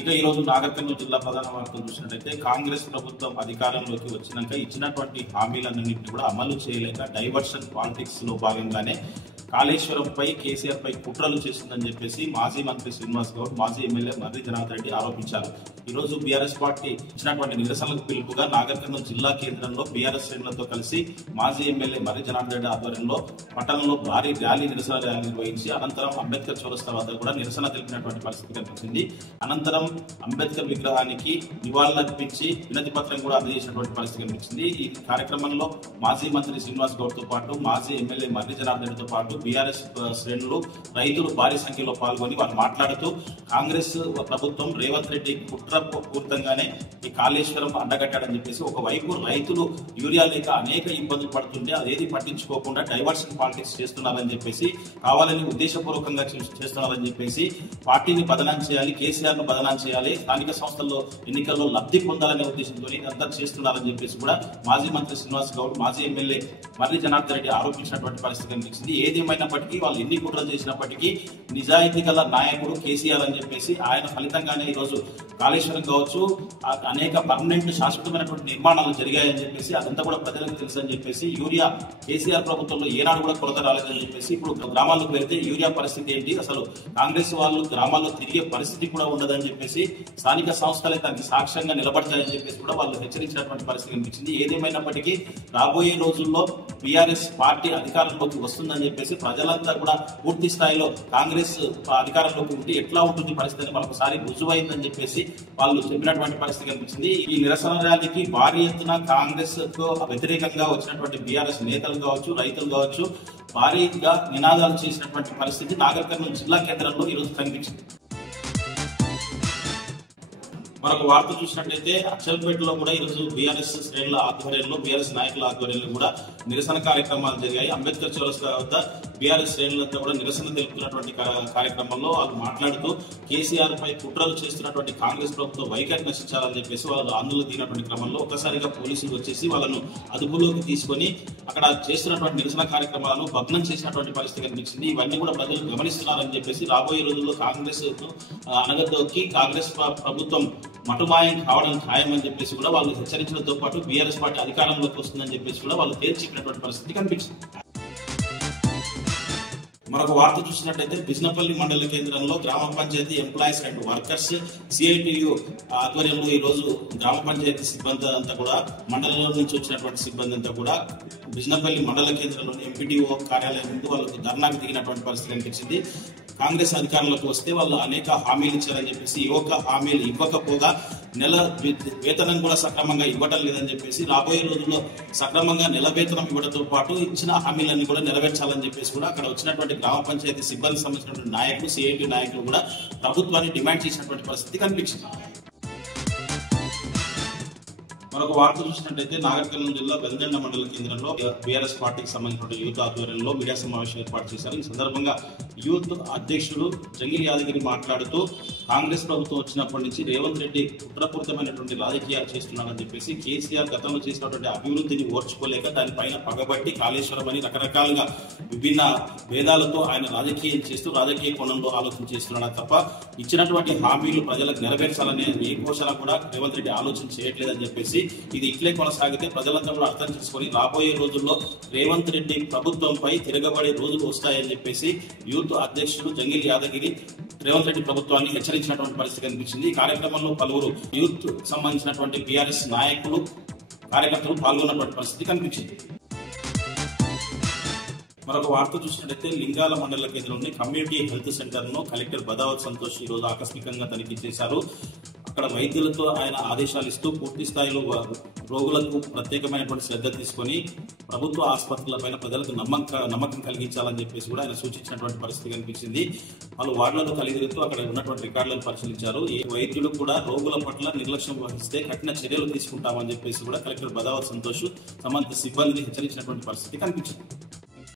ఇక ఈ రోజు నాగర్ కర్నూలు జిల్లా ప్రధాన వార్తలు చూసినట్లయితే కాంగ్రెస్ ప్రభుత్వం అధికారంలోకి వచ్చినాక ఇచ్చినటువంటి హామీలన్నింటినీ కూడా అమలు చేయలేక డైవర్షన్ పాలిటిక్స్ లో భాగంగానే కాళేశ్వరంపై కేసీఆర్ పై కుట్రలు చేస్తుందని చెప్పేసి మాజీ మంత్రి శ్రీనివాస్ గౌడ్, మాజీ ఎమ్మెల్యే మర్రి జనార్దన్ రెడ్డి ఆరోపించారు. ఈ రోజు బీఆర్ఎస్ పార్టీ ఇచ్చినటువంటి నిరసనలకు పిలుపుగా నాగర్ కర్నూలు జిల్లా కేంద్రంలో బీఆర్ఎస్ శ్రేణులతో కలిసి మాజీ ఎమ్మెల్యే మర్రి జనార్దన్ రెడ్డి ఆధ్వర్యంలో పట్టణంలో భారీ నిరసన ర్యాలీ నిర్వహించి అనంతరం అంబేద్కర్ చౌరస్తా వద్ద కూడా నిరసన తెలిపినటువంటి పరిస్థితి కనిపించింది. అనంతరం అంబేద్కర్ విగ్రహానికి నివాళులర్పించి వినతి పత్రం కూడా అందజేసినటువంటి పరిస్థితి కనిపించింది. ఈ కార్యక్రమంలో మాజీ మంత్రి శ్రీనివాస్ గౌడ్ తో పాటు మాజీ ఎమ్మెల్యే మర్రి జనార్దన్ రెడ్డితో పాటు బీఆర్ఎస్ శ్రేణులు, రైతులు భారీ సంఖ్యలో పాల్గొని వారు మాట్లాడుతూ కాంగ్రెస్ ప్రభుత్వం రేవంత్ రెడ్డి కుట్రపూరితంగానే ఈ కాళేశ్వరం అడ్డగట్టాడని చెప్పేసి ఒకవైపు రైతులు యూరియా లేక అనేక ఇబ్బందులు పడుతుంటే అదేది పట్టించుకోకుండా డైవర్షన్ పాలిటిక్స్ చేస్తున్నారని చెప్పేసి, కావాలని ఉద్దేశపూర్వకంగా చేస్తున్నారని చెప్పేసి పార్టీని బదనాం చేయాలి, కేసీఆర్ ను బదనాం చేయాలి, స్థానిక సంస్థల్లో ఎన్నికల్లో లబ్ధి పొందాలనే ఉద్దేశంతో ఇదంతా చేస్తున్నారని చెప్పేసి కూడా మాజీ మంత్రి శ్రీనివాస్ గౌడ్, మాజీ ఎమ్మెల్యే మర్రి జనార్దన్ రెడ్డి ఆరోపించినటువంటి పరిస్థితి కనిపించింది. ఏదేమైనప్పటికీ వాళ్ళు ఎన్ని కుట్రలు చేసినప్పటికీ నిజాయితీ గల నాయకుడు కేసీఆర్ అని చెప్పేసి ఆయన ఫలితంగానే ఈరోజు కాళేశ్వరం కావచ్చు, అనేక పర్మనెంట్ శాశ్వతమైనటువంటి నిర్మాణాలు జరిగాయని చెప్పేసి అదంతా కూడా ప్రజలకు తెలుసు అని చెప్పేసి, యూరియా కేసీఆర్ ప్రభుత్వంలో ఏనాడు కూడా కొరత రాలేదని చెప్పేసి, ఇప్పుడు గ్రామాల్లోకి వెళ్తే యూరియా పరిస్థితి ఏంటి, అసలు కాంగ్రెస్ వాళ్ళు గ్రామాల్లో తిరిగే పరిస్థితి కూడా ఉండదని చెప్పేసి, స్థానిక సంస్థలే దానికి సాక్ష్యంగా నిలబడతాయని చెప్పేసి కూడా వాళ్ళు హెచ్చరించినటువంటి పరిస్థితి కనిపించింది. ఏదేమైనప్పటికీ రాబోయే రోజుల్లో బీఆర్ఎస్ పార్టీ అధికారంలోకి వస్తుందని చెప్పేసి ప్రజలంతా కూడా పూర్తి స్థాయిలో కాంగ్రెస్ అధికారంలోకి ఉంటే ఎట్లా ఉంటుంది పరిస్థితి మరొకసారి రుజువైందని చెప్పేసి వాళ్ళు చెప్పినటువంటి పరిస్థితి కనిపించింది. ఈ నిరసన ర్యాలీకి భారీ ఎత్తున కాంగ్రెస్ కు వ్యతిరేకంగా వచ్చినటువంటి బీఆర్ఎస్ నేతలు కావచ్చు, రైతులు కావచ్చు భారీగా నినాదాలు చేసినటువంటి పరిస్థితి నాగర్ కర్నూలు జిల్లా కేంద్రంలో ఈ రోజు కనిపించింది. మరొక వార్త చూసినట్లయితే అచ్చంపేటలో కూడా ఈరోజు బీఆర్ఎస్ శ్రేణుల ఆధ్వర్యంలో, బీఆర్ఎస్ నాయకుల ఆధ్వర్యంలో కూడా నిరసన కార్యక్రమాలు జరిగాయి. అంబేద్కర్ చౌరస్తా వద్ద బీఆర్ఎస్ శ్రేణులతో కూడా నిరసన తెలుపుతున్నటువంటి కార్యక్రమంలో వాళ్ళు మాట్లాడుతూ కేసీఆర్ పై కుట్రలు చేస్తున్నటువంటి కాంగ్రెస్ ప్రభుత్వం వైఖరి నశించాలని చెప్పేసి వాళ్ళు ఆందోళన దిగినటువంటి క్రమంలో ఒక్కసారిగా పోలీసులు వచ్చేసి వాళ్ళను అదుపులోకి తీసుకొని అక్కడ చేస్తున్నటువంటి నిరసన కార్యక్రమాలను భగ్నం చేసినటువంటి పరిస్థితి కనిపించింది. ఇవన్నీ కూడా ప్రజలు గమనిస్తున్నారని చెప్పేసి రాబోయే రోజుల్లో కాంగ్రెస్ అనగదొక్కి కాంగ్రెస్ ప్రభుత్వం మటుమాయం కావడం ఖాయమని చెప్పేసి కూడా వాళ్ళు హెచ్చరించడంతో పాటు బీఆర్ఎస్ పార్టీ అధికారంలోకి వస్తుందని చెప్పేసి కూడా వాళ్ళు తేల్చినటువంటి పరిస్థితి కనిపించింది. మరొక వార్త చూసినట్లయితే బిజినపల్లి మండల కేంద్రంలో గ్రామ panchayat employees and workers CITU ఆధ్వర్యంలో ఈ రోజు గ్రామ పంచాయతీ సిబ్బంది అంతా కూడా, మండలంలో నుంచి వచ్చినటువంటి సిబ్బంది అంతా కూడా బిజినపల్లి మండల కేంద్రంలోని ఎంపీడీఓ కార్యాలయం ముందు వాళ్ళకు ధర్నాకు దిగినటువంటి పరిస్థితి కనిపించింది. కాంగ్రెస్ అధికారంలోకి వస్తే వాళ్ళు అనేక హామీలు ఇచ్చారని చెప్పేసి, హామీలు ఇవ్వకపోగా నెల వేతనం కూడా సక్రమంగా ఇవ్వటం లేదని చెప్పేసి, రాబోయే రోజుల్లో సక్రమంగా నెల వేతనం ఇవ్వడంతో పాటు ఇచ్చిన హామీలన్నీ కూడా నెరవేర్చాలని చెప్పేసి కూడా అక్కడ వచ్చినటువంటి గ్రామ పంచాయతీ సిబ్బందికి సంబంధించినటువంటి నాయకులు, సిఐటి నాయకులు కూడా ప్రభుత్వాన్ని డిమాండ్ చేసినటువంటి పరిస్థితి కనిపించింది. మరొక వార్త చూసినట్లయితే నాగర్ కర్నూలు జిల్లా బెల్దండ మండల కేంద్రంలో బీఆర్ఎస్ పార్టీకి సంబంధించిన యూత్ ఆధ్వర్యంలో మీడియా సమావేశం ఏర్పాటు చేశారు. ఈ సందర్భంగా యూత్ అధ్యక్షుడు జంగిల్ యాదగిరి మాట్లాడుతూ కాంగ్రెస్ ప్రభుత్వం వచ్చినప్పటి నుంచి రేవంత్ రెడ్డి కుట్రపూరితమైనటువంటి రాజకీయాలు చేస్తున్నారని చెప్పేసి, కేసీఆర్ గతంలో చేసినటువంటి అభివృద్ధిని ఓర్చుకోలేక దానిపైన పగబట్టి కాళేశ్వరం అని రకరకాలుగా విభిన్న భేదాలతో ఆయన రాజకీయం చేస్తూ రాజకీయ కోణంలో ఆలోచన చేస్తున్నాడు తప్ప ఇచ్చినటువంటి హామీలు ప్రజలకు నెరవేర్చాలనే ఏ కోశాల కూడా రేవంత్ రెడ్డి ఆలోచన చేయట్లేదని చెప్పేసి, ఇది ఇట్లే కొనసాగితే ప్రజలంతా కూడా అర్థం చేసుకొని రాబోయే రోజుల్లో రేవంత్ రెడ్డి ప్రభుత్వంపై తిరగబడే రోజులు వస్తాయని చెప్పేసి యూత్ అధ్యక్షుడు జంగిల్ యాదగిరి రేవంత్ రెడ్డి ప్రభుత్వాన్ని హెచ్చరించినటువంటి పరిస్థితి కనిపించింది. ఈ కార్యక్రమంలో పలువురు యూత్ సంబంధించినటువంటి బీఆర్ఎస్ నాయకులు, కార్యకర్తలు పాల్గొన్నటువంటి పరిస్థితి కనిపించింది. మరొక వార్త చూసినట్లయితే లింగాల మండల కేంద్రంలోని కమ్యూనిటీ హెల్త్ సెంటర్ ను కలెక్టర్ బదావత్ సంతోష్ ఈ రోజు ఆకస్మికంగా తనిఖీ చేశారు. అక్కడ వైద్యులతో ఆయన ఆదేశాలు ఇస్తూ పూర్తి స్థాయిలో రోగులకు ప్రత్యేకమైనటువంటి శ్రద్ధ తీసుకొని ప్రభుత్వ ఆసుపత్రులపైన ప్రజలకు నమ్మకం కలిగించాలని చెప్పేసి కూడా ఆయన సూచించినటువంటి పరిస్థితి కనిపించింది. వాళ్ళు వార్డులలో కలిగిరుతూ అక్కడ ఉన్నటువంటి రికార్డులను పరిశీలించారు. ఏ వైద్యులు కూడా రోగుల పట్ల నిర్లక్ష్యం వహిస్తే కఠిన చర్యలు తీసుకుంటామని చెప్పేసి కూడా కలెక్టర్ బదావత్ సంతోష్ సంబంధిత సిబ్బందిని హెచ్చరించినటువంటి పరిస్థితి కనిపించింది.